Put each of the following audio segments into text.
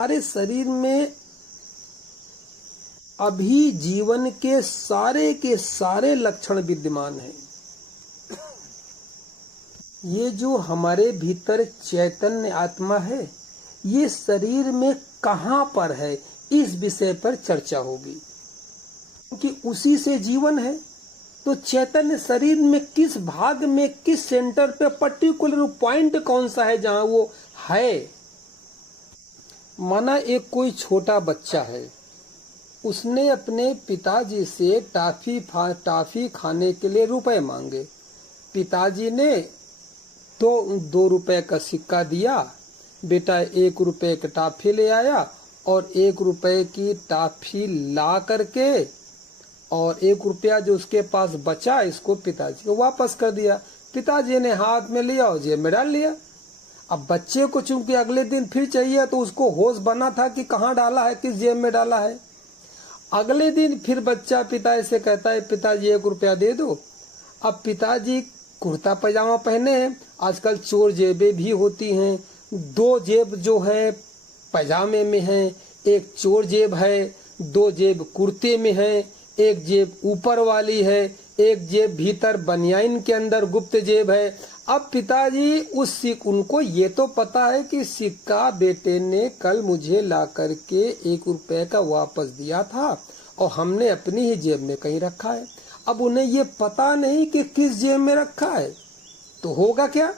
हमारे शरीर में अभी जीवन के सारे लक्षण विद्यमान हैं। ये जो हमारे भीतर चैतन्य आत्मा है, ये शरीर में कहाँ पर है, इस विषय पर चर्चा होगी, क्योंकि उसी से जीवन है। तो चैतन्य शरीर में किस भाग में, किस सेंटर पे, पर्टिकुलर पॉइंट कौन सा है जहां वो है। माना एक कोई छोटा बच्चा है, उसने अपने पिताजी से टाफी खाने के लिए रुपए मांगे। पिताजी ने तो 2 रुपए का सिक्का दिया, बेटा 1 रुपए का टाफी ले आया और 1 रुपए की टाफी ला करके और 1 रुपया जो उसके पास बचा, इसको पिताजी को वापस कर दिया। पिताजी ने हाथ में लिया और जेब में डाल लिया। अब बच्चे को चूंकि अगले दिन फिर चाहिए, तो उसको होश बना था कि कहाँ डाला है, किस जेब में डाला है। अगले दिन फिर बच्चा पिता से कहता है, पिताजी 1 रुपया दे दो। अब पिताजी कुर्ता पैजामा पहने हैं, आजकल चोर जेबें भी होती हैं। 2 जेब जो है पैजामे में है, एक चोर जेब है, 2 जेब कुर्ते में है, एक जेब ऊपर वाली है, एक जेब भीतर बनियाइन के अंदर गुप्त जेब है। अब पिताजी उनको ये तो पता है कि सिक्का बेटे ने कल मुझे ला करके 1 रुपए का वापस दिया था और हमने अपनी ही जेब में कहीं रखा है। अब उन्हें ये पता नहीं कि किस जेब में रखा है, तो होगा क्या,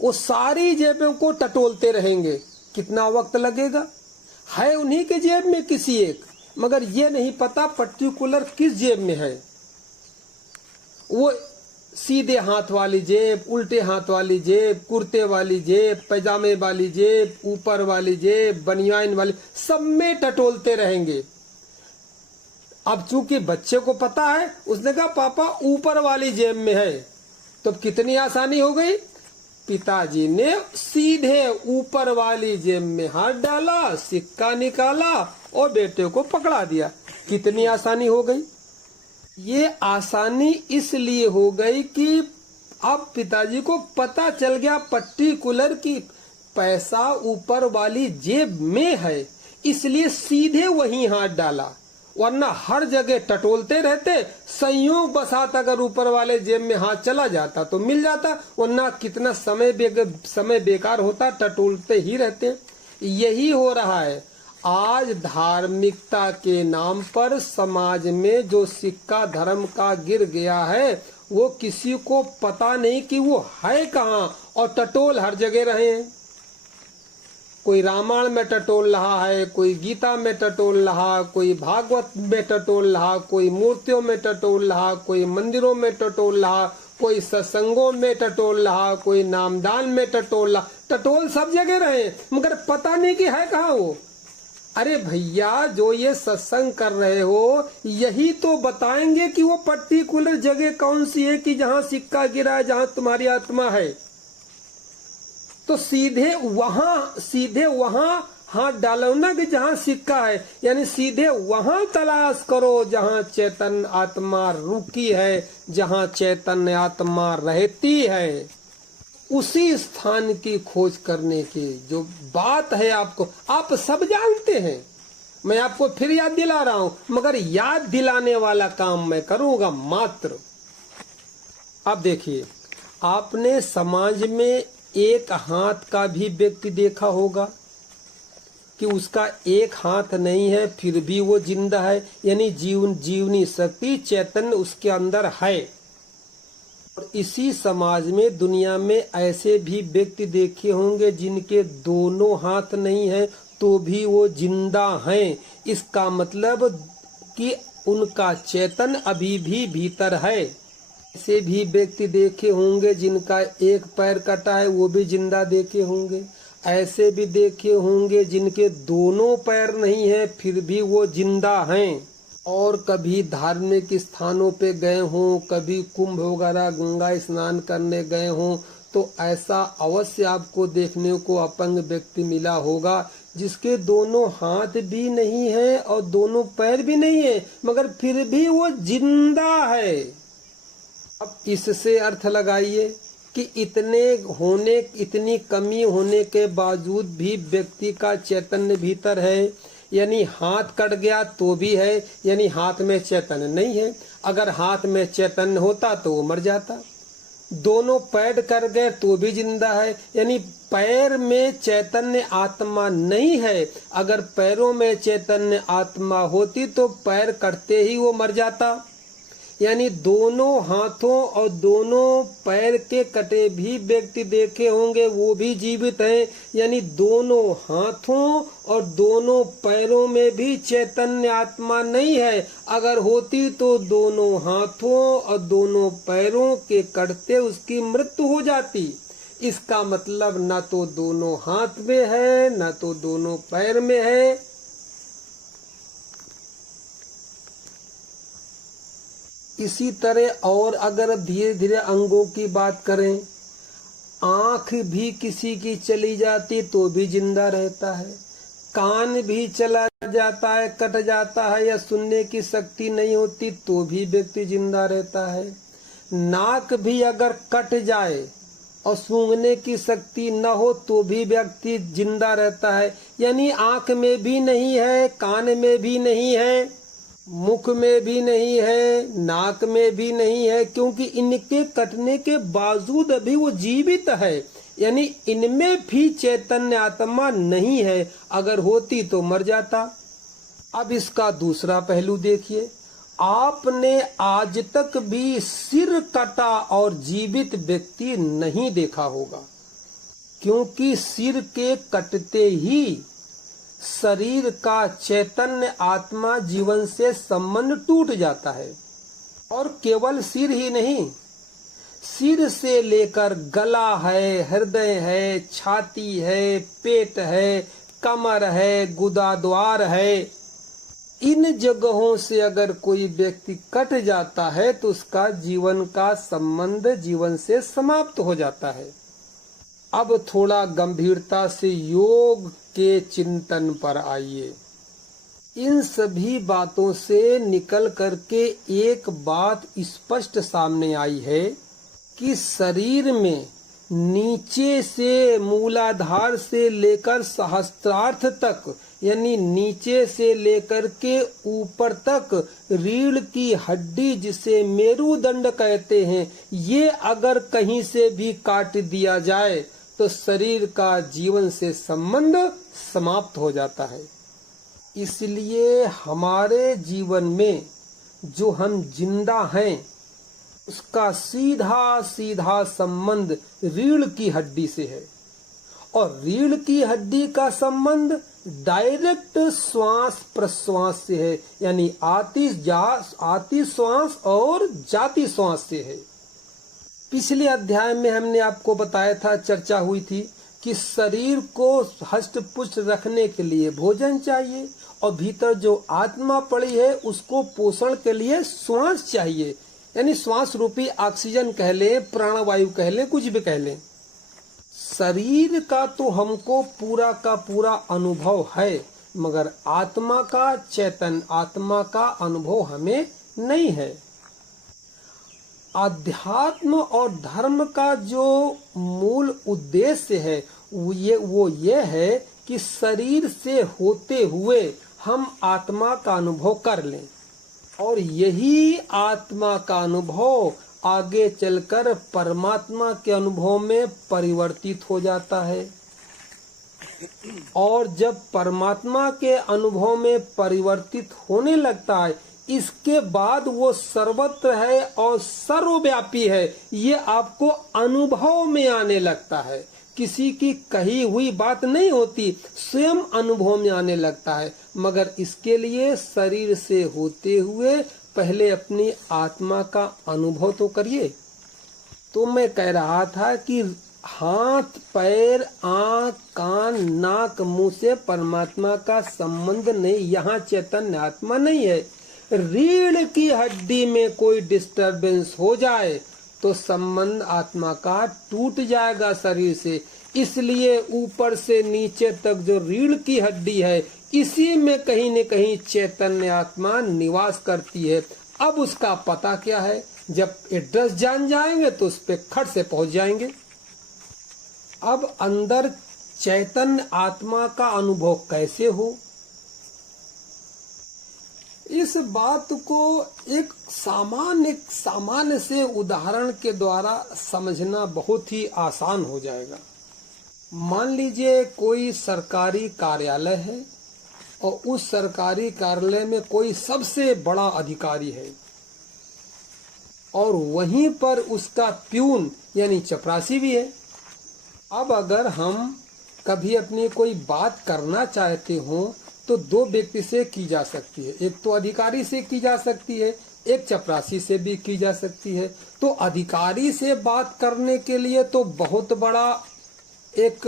वो सारी जेबों को टटोलते रहेंगे। कितना वक्त लगेगा, है उन्हीं के जेब में किसी एक, मगर ये नहीं पता पर्टिकुलर किस जेब में है। वो सीधे हाथ वाली जेब, उल्टे हाथ वाली जेब, कुर्ते वाली जेब, पैजामे वाली जेब, ऊपर वाली जेब, बनियाइन वाली, सब में टटोलते रहेंगे। अब चूंकि बच्चे को पता है, उसने कहा पापा ऊपर वाली जेब में है, तो कितनी आसानी हो गई। पिताजी ने सीधे ऊपर वाली जेब में हाथ डाला, सिक्का निकाला और बेटे को पकड़ा दिया। कितनी आसानी हो गई। ये आसानी इसलिए हो गई कि अब पिताजी को पता चल गया पर्टिकुलर की पैसा ऊपर वाली जेब में है, इसलिए सीधे वहीं हाथ डाला। वरना हर जगह टटोलते रहते, संयोग बसात अगर ऊपर वाले जेब में हाथ चला जाता तो मिल जाता, वरना कितना समय बेकार होता, टटोलते ही रहते। यही हो रहा है आज धार्मिकता के नाम पर समाज में जो सिक्का धर्म का गिर गया है, वो किसी को पता नहीं कि वो है कहाँ, और टटोल हर जगह रहे हैं। कोई रामायण में टटोल रहा है, कोई गीता में टटोल रहा, कोई भागवत में टटोल रहा, कोई मूर्तियों में टटोल रहा, कोई मंदिरों में टटोल रहा, कोई सत्संगों में टटोल रहा, कोई नामदान में टटोल रहा। टटोल सब जगह रहे, मगर पता नहीं कि है कहाँ वो। अरे भैया, जो ये सत्संग कर रहे हो, यही तो बताएंगे कि वो पर्टिकुलर जगह कौन सी है कि जहाँ सिक्का गिरा है, जहाँ तुम्हारी आत्मा है। तो सीधे वहां हाथ डालो ना कि जहाँ सिक्का है, यानी सीधे वहां तलाश करो जहाँ चैतन्य आत्मा रुकी है, जहाँ चैतन्य आत्मा रहती है। उसी स्थान की खोज करने की जो बात है, आपको आप सब जानते हैं। मैं आपको फिर याद दिला रहा हूं, मगर याद दिलाने वाला काम मैं करूंगा मात्र। अब देखिए, आपने समाज में एक हाथ का भी व्यक्ति देखा होगा कि उसका एक हाथ नहीं है, फिर भी वो जिंदा है, यानी जीवनी शक्ति चैतन्य उसके अंदर है। और इसी समाज में, दुनिया में ऐसे भी व्यक्ति देखे होंगे जिनके दोनों हाथ नहीं है तो भी वो जिंदा हैं। इसका मतलब कि उनका चैतन्य अभी भी भीतर है। ऐसे भी व्यक्ति देखे होंगे जिनका एक पैर कटा है, वो भी जिंदा देखे होंगे। ऐसे भी देखे होंगे जिनके दोनों पैर नहीं है, फिर भी वो जिंदा हैं। और कभी धार्मिक स्थानों पे गए हों, कभी कुंभ वगैरह गंगा स्नान करने गए हों, तो ऐसा अवश्य आपको देखने को अपंग व्यक्ति मिला होगा जिसके दोनों हाथ भी नहीं है और दोनों पैर भी नहीं है, मगर फिर भी वो जिंदा है। अब इससे अर्थ लगाइए कि इतनी कमी होने के बावजूद भी व्यक्ति का चैतन्य भीतर है। यानी हाथ कट गया तो भी है, यानी हाथ में चैतन्य नहीं है। अगर हाथ में चैतन्य होता तो वो मर जाता। दोनों पैर कट गए तो भी जिंदा है, यानी पैर में चैतन्य आत्मा नहीं है। अगर पैरों में चैतन्य आत्मा होती तो पैर कटते ही वो मर जाता। यानी दोनों हाथों और दोनों पैर के कटे भी व्यक्ति देखे होंगे, वो भी जीवित हैं। यानी दोनों हाथों और दोनों पैरों में भी चैतन्य आत्मा नहीं है। अगर होती तो दोनों हाथों और दोनों पैरों के कटते उसकी मृत्यु हो जाती। इसका मतलब न तो दोनों हाथ में है, न तो दोनों पैर में है। इसी तरह और अगर धीरे धीरे अंगों की बात करें, आंख भी किसी की चली जाती तो भी जिंदा रहता है, कान भी चला जाता है, कट जाता है या सुनने की शक्ति नहीं होती तो भी व्यक्ति जिंदा रहता है। नाक भी अगर कट जाए और सूंघने की शक्ति न हो तो भी व्यक्ति जिंदा रहता है। यानी आंख में भी नहीं है, कान में भी नहीं है, मुख में भी नहीं है, नाक में भी नहीं है, क्योंकि इनके कटने के बावजूद अभी वो जीवित है। यानी इनमें भी चैतन्य आत्मा नहीं है। अगर होती तो मर जाता। अब इसका दूसरा पहलू देखिए, आपने आज तक भी सिर कटा और जीवित व्यक्ति नहीं देखा होगा, क्योंकि सिर के कटते ही शरीर का चैतन्य आत्मा जीवन से संबंध टूट जाता है। और केवल सिर ही नहीं, सिर से लेकर गला है, हृदय है, छाती है, पेट है, कमर है, गुदाद्वार है, इन जगहों से अगर कोई व्यक्ति कट जाता है तो उसका जीवन का संबंध जीवन से समाप्त हो जाता है। अब थोड़ा गंभीरता से योग के चिंतन पर आइए। इन सभी बातों से निकल करके एक बात स्पष्ट सामने आई है कि शरीर में नीचे से मूलाधार से लेकर सहस्त्रार्थ तक, यानी नीचे से लेकर के ऊपर तक रीढ़ की हड्डी जिसे मेरुदंड कहते हैं, ये अगर कहीं से भी काट दिया जाए तो शरीर का जीवन से संबंध समाप्त हो जाता है। इसलिए हमारे जीवन में जो हम जिंदा हैं उसका सीधा सीधा संबंध रीढ़ की हड्डी से है। और रीढ़ की हड्डी का संबंध डायरेक्ट श्वास प्रश्वास से है, यानी आती श्वास और जाती श्वास से है। पिछले अध्याय में हमने आपको बताया था, चर्चा हुई थी कि शरीर को हष्ट पुष्ट रखने के लिए भोजन चाहिए और भीतर जो आत्मा पड़ी है उसको पोषण के लिए श्वास चाहिए, यानी श्वास रूपी ऑक्सीजन कह ले, प्राणवायु कह ले, कुछ भी कह ले। शरीर का तो हमको पूरा का पूरा अनुभव है, मगर आत्मा का, चेतन आत्मा का अनुभव हमें नहीं है। अध्यात्म और धर्म का जो मूल उद्देश्य है वो ये है कि शरीर से होते हुए हम आत्मा का अनुभव कर लें, और यही आत्मा का अनुभव आगे चलकर परमात्मा के अनुभव में परिवर्तित हो जाता है। और जब परमात्मा के अनुभव में परिवर्तित होने लगता है, इसके बाद वो सर्वत्र है और सर्वव्यापी है, ये आपको अनुभव में आने लगता है। किसी की कही हुई बात नहीं होती, स्वयं अनुभव में आने लगता है। मगर इसके लिए शरीर से होते हुए पहले अपनी आत्मा का अनुभव तो करिए। तो मैं कह रहा था कि हाथ, पैर, आँख, कान, नाक, मुंह से परमात्मा का संबंध नहीं, यहाँ चैतन्य आत्मा नहीं है। रीढ़ की हड्डी में कोई डिस्टरबेंस हो जाए तो संबंध आत्मा का टूट जाएगा शरीर से। इसलिए ऊपर से नीचे तक जो रीढ़ की हड्डी है, इसी में कहीं न कहीं चैतन्य आत्मा निवास करती है। अब उसका पता क्या है? जब एड्रेस जान जाएंगे तो उस पे खट से पहुंच जाएंगे। अब अंदर चैतन्य आत्मा का अनुभव कैसे हो, इस बात को एक सामान्य से उदाहरण के द्वारा समझना बहुत ही आसान हो जाएगा। मान लीजिए कोई सरकारी कार्यालय है और उस सरकारी कार्यालय में कोई सबसे बड़ा अधिकारी है और वहीं पर उसका प्यून यानी चपरासी भी है। अब अगर हम कभी अपनी कोई बात करना चाहते हो तो दो व्यक्ति से की जा सकती है, एक तो अधिकारी से की जा सकती है, एक चपरासी से भी की जा सकती है। तो अधिकारी से बात करने के लिए तो बहुत बड़ा एक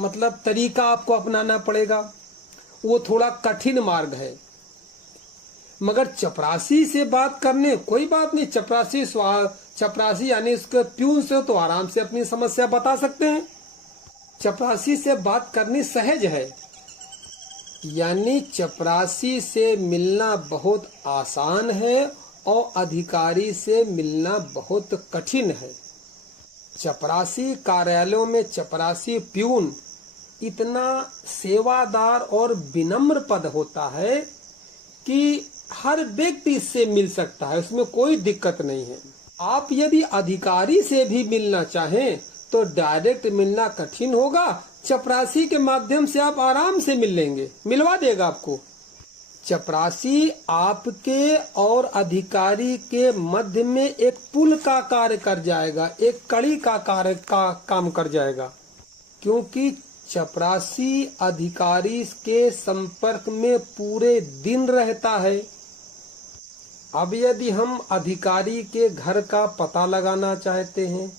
मतलब तरीका आपको अपनाना पड़ेगा, वो थोड़ा कठिन मार्ग है। मगर चपरासी से बात करने कोई बात नहीं, चपरासी यानी इसके प्यून से तो आराम से अपनी समस्या बता सकते हैं। चपरासी से बात करनी सहज है, यानी चपरासी से मिलना बहुत आसान है और अधिकारी से मिलना बहुत कठिन है। चपरासी कार्यालयों में चपरासी प्यून इतना सेवादार और विनम्र पद होता है कि हर व्यक्ति इससे मिल सकता है, उसमें कोई दिक्कत नहीं है। आप यदि अधिकारी से भी मिलना चाहें तो डायरेक्ट मिलना कठिन होगा, चपरासी के माध्यम से आप आराम से मिल लेंगे, मिलवा देगा आपको। चपरासी आपके और अधिकारी के मध्य में एक पुल का कार्य कर जाएगा, एक कड़ी का कार्य का काम कर जाएगा, क्योंकि चपरासी अधिकारी के संपर्क में पूरे दिन रहता है। अब यदि हम अधिकारी के घर का पता लगाना चाहते हैं,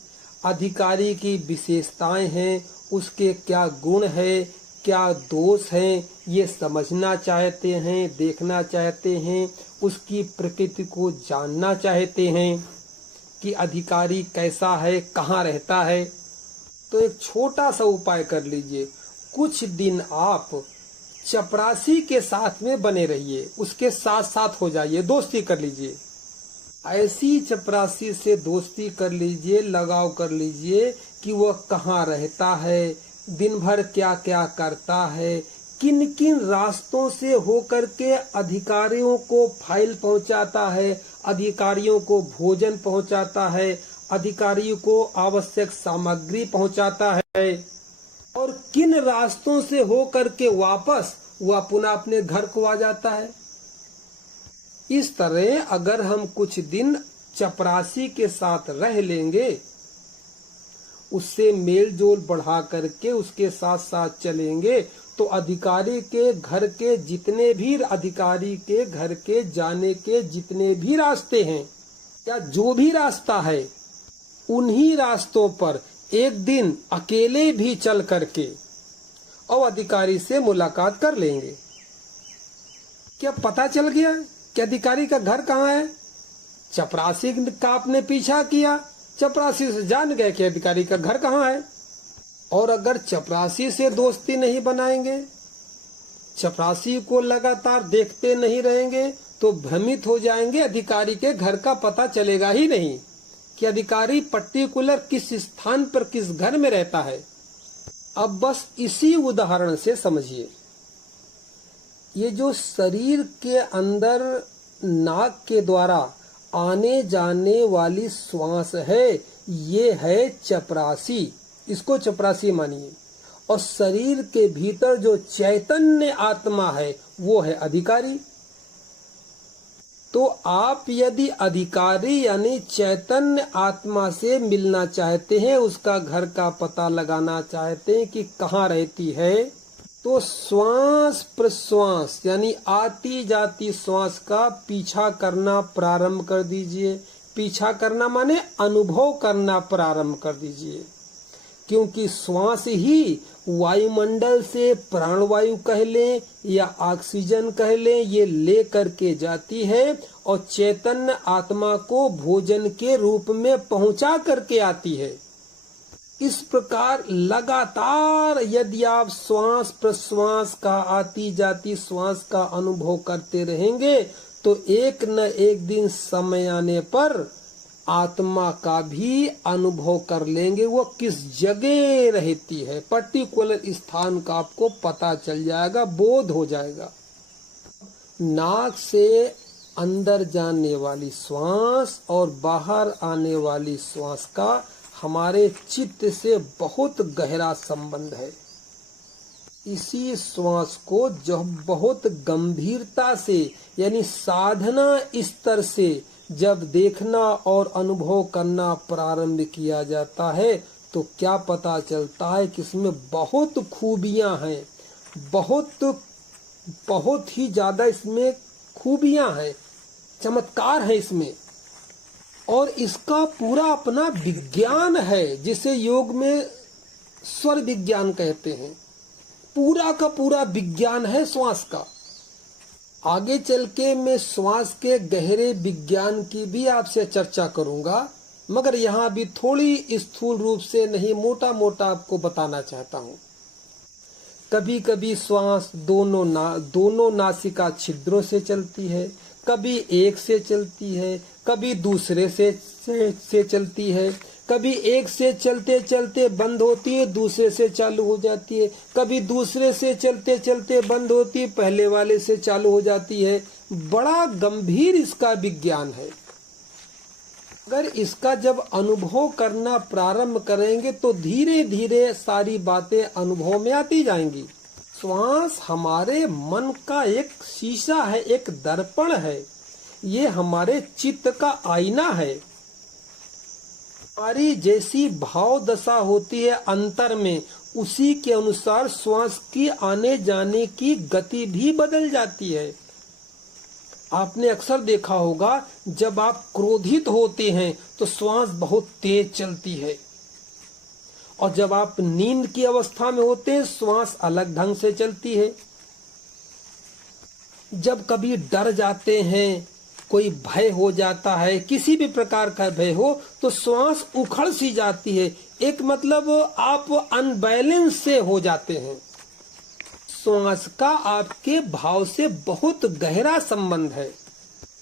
अधिकारी की विशेषताएं हैं, उसके क्या गुण है, क्या दोष हैं, ये समझना चाहते हैं, देखना चाहते हैं, उसकी प्रकृति को जानना चाहते हैं कि अधिकारी कैसा है, कहाँ रहता है, तो एक छोटा सा उपाय कर लीजिए। कुछ दिन आप चपरासी के साथ में बने रहिए, उसके साथ साथ हो जाइए, दोस्ती कर लीजिए। ऐसी चपरासी से दोस्ती कर लीजिए, लगाव कर लीजिए कि वह कहाँ रहता है, दिन भर क्या क्या करता है, किन किन रास्तों से होकर के अधिकारियों को फाइल पहुंचाता है, अधिकारियों को भोजन पहुंचाता है, अधिकारियों को आवश्यक सामग्री पहुंचाता है, और किन रास्तों से होकर के वापस वह पुनः अपने घर को आ जाता है। इस तरह अगर हम कुछ दिन चपरासी के साथ रह लेंगे, उससे मेल जोल बढ़ा करके उसके साथ साथ चलेंगे, तो अधिकारी के घर के जितने भी अधिकारी के घर के जाने के जितने भी रास्ते हैं या जो भी रास्ता है, उन्हीं रास्तों पर एक दिन अकेले भी चल करके और अधिकारी से मुलाकात कर लेंगे। क्या पता चल गया कि अधिकारी का घर कहाँ है? चपरासी का आपने पीछा किया, चपरासी से जान गए कि अधिकारी का घर कहाँ है। और अगर चपरासी से दोस्ती नहीं बनाएंगे, चपरासी को लगातार देखते नहीं रहेंगे, तो भ्रमित हो जाएंगे, अधिकारी के घर का पता चलेगा ही नहीं कि अधिकारी पर्टिकुलर किस स्थान पर किस घर में रहता है। अब बस इसी उदाहरण से समझिए, ये जो शरीर के अंदर नाक के द्वारा आने जाने वाली श्वास है, ये है चपरासी, इसको चपरासी मानिए। और शरीर के भीतर जो चैतन्य आत्मा है वो है अधिकारी। तो आप यदि अधिकारी यानी चैतन्य आत्मा से मिलना चाहते हैं, उसका घर का पता लगाना चाहते हैं कि कहाँ रहती है, तो श्वास प्रश्वास यानी आती जाती श्वास का पीछा करना प्रारंभ कर दीजिए। पीछा करना माने अनुभव करना प्रारंभ कर दीजिए, क्योंकि श्वास ही वायुमंडल से प्राणवायु कह लें या ऑक्सीजन कह लें, ये ले करके जाती है और चैतन्य आत्मा को भोजन के रूप में पहुंचा करके आती है। इस प्रकार लगातार यदि आप श्वास प्रश्वास का आती जाती श्वास का अनुभव करते रहेंगे, तो एक न एक दिन समय आने पर आत्मा का भी अनुभव कर लेंगे, वो किस जगह रहती है, पर्टिकुलर स्थान का आपको पता चल जाएगा, बोध हो जाएगा। नाक से अंदर जाने वाली श्वास और बाहर आने वाली श्वास का हमारे चित्त से बहुत गहरा संबंध है। इसी श्वास को जब बहुत गंभीरता से यानी साधना स्तर से जब देखना और अनुभव करना प्रारंभ किया जाता है तो क्या पता चलता है कि इसमें बहुत खूबियां हैं, बहुत ही ज्यादा इसमें खूबियां हैं, चमत्कार है इसमें। और इसका पूरा अपना विज्ञान है, जिसे योग में स्वर विज्ञान कहते हैं। पूरा का पूरा विज्ञान है श्वास का। आगे चल के मैं श्वास के गहरे विज्ञान की भी आपसे चर्चा करूंगा, मगर यहाँ भी थोड़ी स्थूल रूप से नहीं, मोटा मोटा आपको बताना चाहता हूँ। कभी कभी श्वास दोनों नासिका छिद्रों से चलती है, कभी एक से चलती है, कभी दूसरे से चलती है, कभी एक से चलते चलते बंद होती है, दूसरे से चालू हो जाती है, कभी दूसरे से चलते चलते बंद होती है, पहले वाले से चालू हो जाती है। बड़ा गंभीर इसका विज्ञान है। अगर इसका जब अनुभव करना प्रारंभ करेंगे तो धीरे धीरे सारी बातें अनुभव में आती जाएंगी। श्वास हमारे मन का एक शीशा है, एक दर्पण है, ये हमारे चित्त का आईना है। हमारी जैसी भाव दशा होती है अंतर में, उसी के अनुसार श्वास की आने जाने की गति भी बदल जाती है। आपने अक्सर देखा होगा जब आप क्रोधित होते हैं तो श्वास बहुत तेज चलती है, और जब आप नींद की अवस्था में होते हैं श्वास अलग ढंग से चलती है। जब कभी डर जाते हैं, कोई भय हो जाता है, किसी भी प्रकार का भय हो तो श्वास उखड़ सी जाती है, एक मतलब आप अनबैलेंस से हो जाते हैं। श्वास का आपके भाव से बहुत गहरा संबंध है।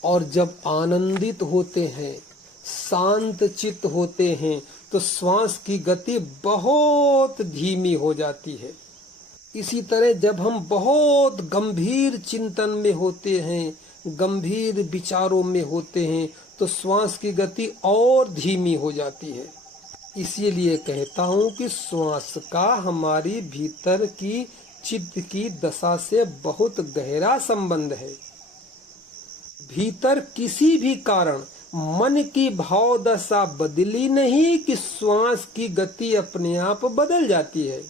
और जब आनंदित होते हैं, शांत चित्त होते हैं तो श्वास की गति बहुत धीमी हो जाती है। इसी तरह जब हम बहुत गंभीर चिंतन में होते हैं, गंभीर विचारों में होते हैं तो श्वास की गति और धीमी हो जाती है। इसीलिए कहता हूँ कि श्वास का हमारी भीतर की चित्त की दशा से बहुत गहरा संबंध है। भीतर किसी भी कारण मन की भाव दशा बदली नहीं कि श्वास की गति अपने आप बदल जाती है।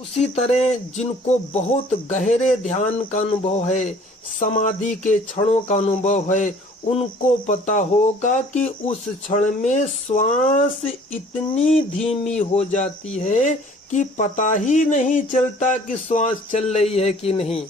उसी तरह जिनको बहुत गहरे ध्यान का अनुभव है, समाधि के क्षणों का अनुभव है, उनको पता होगा कि उस क्षण में श्वास इतनी धीमी हो जाती है कि पता ही नहीं चलता कि श्वास चल रही है कि नहीं।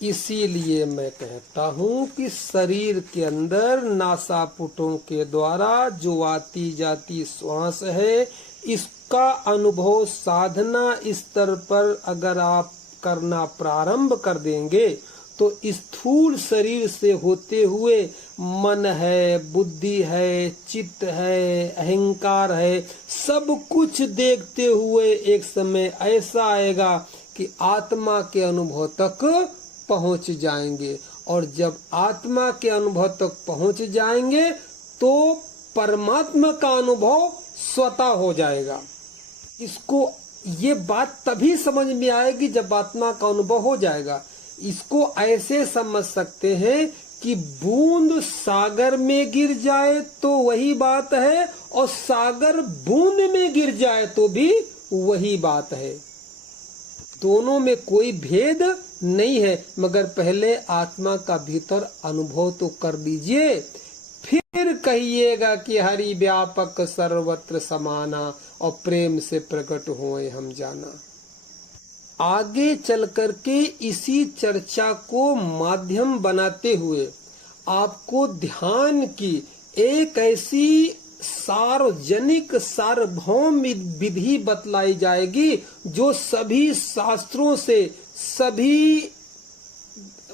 इसीलिए मैं कहता हूँ कि शरीर के अंदर नासापुटों के द्वारा जो आती जाती श्वास है, इसका अनुभव साधना स्तर पर अगर आप करना प्रारंभ कर देंगे तो स्थूल शरीर से होते हुए मन है, बुद्धि है, चित्त है, अहंकार है, सब कुछ देखते हुए एक समय ऐसा आएगा कि आत्मा के अनुभव तक पहुंच जाएंगे। और जब आत्मा के अनुभव तक पहुंच जाएंगे तो परमात्मा का अनुभव स्वतः हो जाएगा। इसको ये बात तभी समझ में आएगी जब आत्मा का अनुभव हो जाएगा। इसको ऐसे समझ सकते हैं कि बूंद सागर में गिर जाए तो वही बात है, और सागर बूंद में गिर जाए तो भी वही बात है। दोनों में कोई भेद नहीं है, मगर पहले आत्मा का भीतर अनुभव तो कर लीजिए, फिर कहिएगा कि हरि व्यापक सर्वत्र समाना और प्रेम से प्रकट होए हम जाना। आगे चल करके इसी चर्चा को माध्यम बनाते हुए आपको ध्यान की एक ऐसी सार्वजनिक सार्वभौम विधि बतलाई जाएगी जो सभी शास्त्रों से, सभी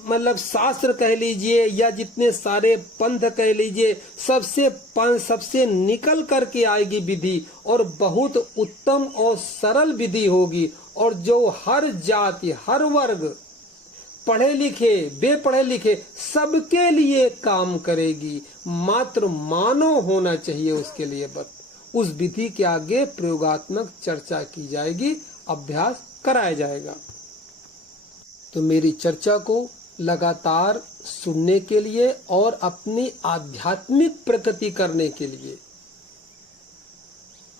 मतलब शास्त्र कह लीजिए या जितने सारे पंथ कह लीजिए, सबसे निकल करके आएगी विधि, और बहुत उत्तम और सरल विधि होगी, और जो हर जाति हर वर्ग, पढ़े लिखे बेपढ़े लिखे, सबके लिए काम करेगी। मात्र मानव होना चाहिए उसके लिए। बस उस विधि के आगे प्रयोगात्मक चर्चा की जाएगी, अभ्यास कराया जाएगा। तो मेरी चर्चा को लगातार सुनने के लिए और अपनी आध्यात्मिक प्रगति करने के लिए,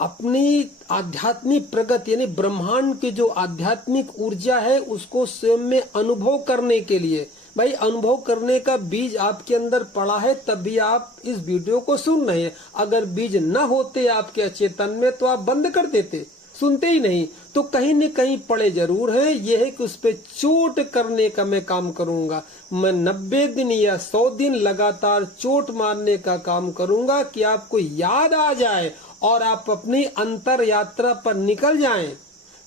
अपनी आध्यात्मिक प्रगति यानी ब्रह्मांड की जो आध्यात्मिक ऊर्जा है उसको स्वयं में अनुभव करने के लिए, भाई अनुभव करने का बीज आपके अंदर पड़ा है तभी आप इस वीडियो को सुन रहे हैं। अगर बीज न होते आपके अचेतन में तो आप बंद कर देते, सुनते ही नहीं। तो कहीं न कहीं पड़े जरूर हैं। यह है कि उस पे चोट करने का मैं काम करूंगा। मैं 90 दिन या 100 दिन लगातार चोट मारने का काम करूंगा कि आपको याद आ जाए और आप अपनी अंतर यात्रा पर निकल जाएं।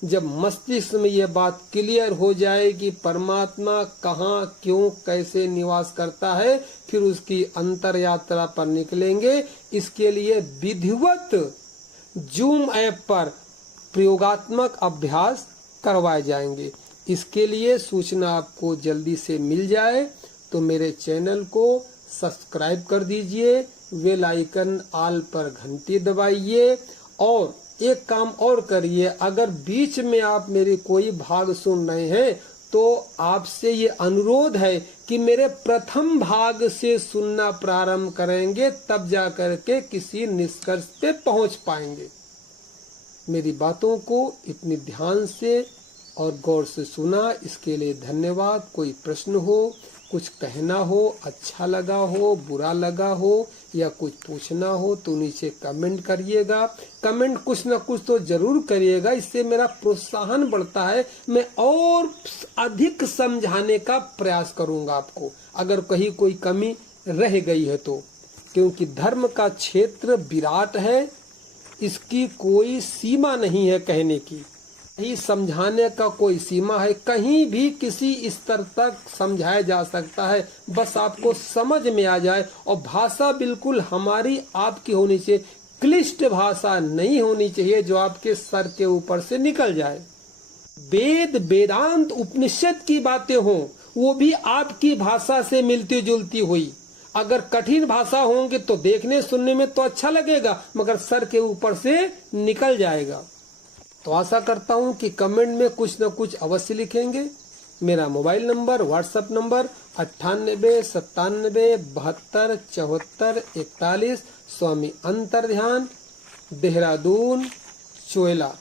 जब मस्तिष्क में यह बात क्लियर हो जाए कि परमात्मा कहाँ, क्यों, कैसे निवास करता है, फिर उसकी अंतर यात्रा पर निकलेंगे। इसके लिए विधिवत जूम ऐप पर प्रयोगात्मक अभ्यास करवाए जाएंगे। इसके लिए सूचना आपको जल्दी से मिल जाए तो मेरे चैनल को सब्सक्राइब कर दीजिए, बेल आइकन ऑल पर घंटी दबाइए, और एक काम और करिए, अगर बीच में आप मेरे कोई भाग सुन रहे हैं तो आपसे ये अनुरोध है कि मेरे प्रथम भाग से सुनना प्रारंभ करेंगे, तब जा करके किसी निष्कर्ष पे पहुंच पाएंगे। मेरी बातों को इतनी ध्यान से और गौर से सुना, इसके लिए धन्यवाद। कोई प्रश्न हो, कुछ कहना हो, अच्छा लगा हो, बुरा लगा हो, या कुछ पूछना हो तो नीचे कमेंट करिएगा। कमेंट कुछ न कुछ तो जरूर करिएगा, इससे मेरा प्रोत्साहन बढ़ता है। मैं और अधिक समझाने का प्रयास करूंगा आपको, अगर कहीं कोई कमी रह गई है तो। क्योंकि धर्म का क्षेत्र विराट है, इसकी कोई सीमा नहीं है कहने की, ही समझाने का कोई सीमा है, कहीं भी किसी स्तर तक समझाया जा सकता है, बस आपको समझ में आ जाए। और भाषा बिल्कुल हमारी आपकी होनी चाहिए, क्लिष्ट भाषा नहीं होनी चाहिए जो आपके सर के ऊपर से निकल जाए। वेद वेदांत उपनिषद की बातें हों, वो भी आपकी भाषा से मिलती जुलती हुई। अगर कठिन भाषा होंगे तो देखने सुनने में तो अच्छा लगेगा, मगर सर के ऊपर से निकल जाएगा। तो आशा करता हूं कि कमेंट में कुछ न कुछ अवश्य लिखेंगे। मेरा मोबाइल नंबर, व्हाट्सएप नंबर 98 97 72 74 41, स्वामी अंतर्ध्यान, देहरादून, चोयला।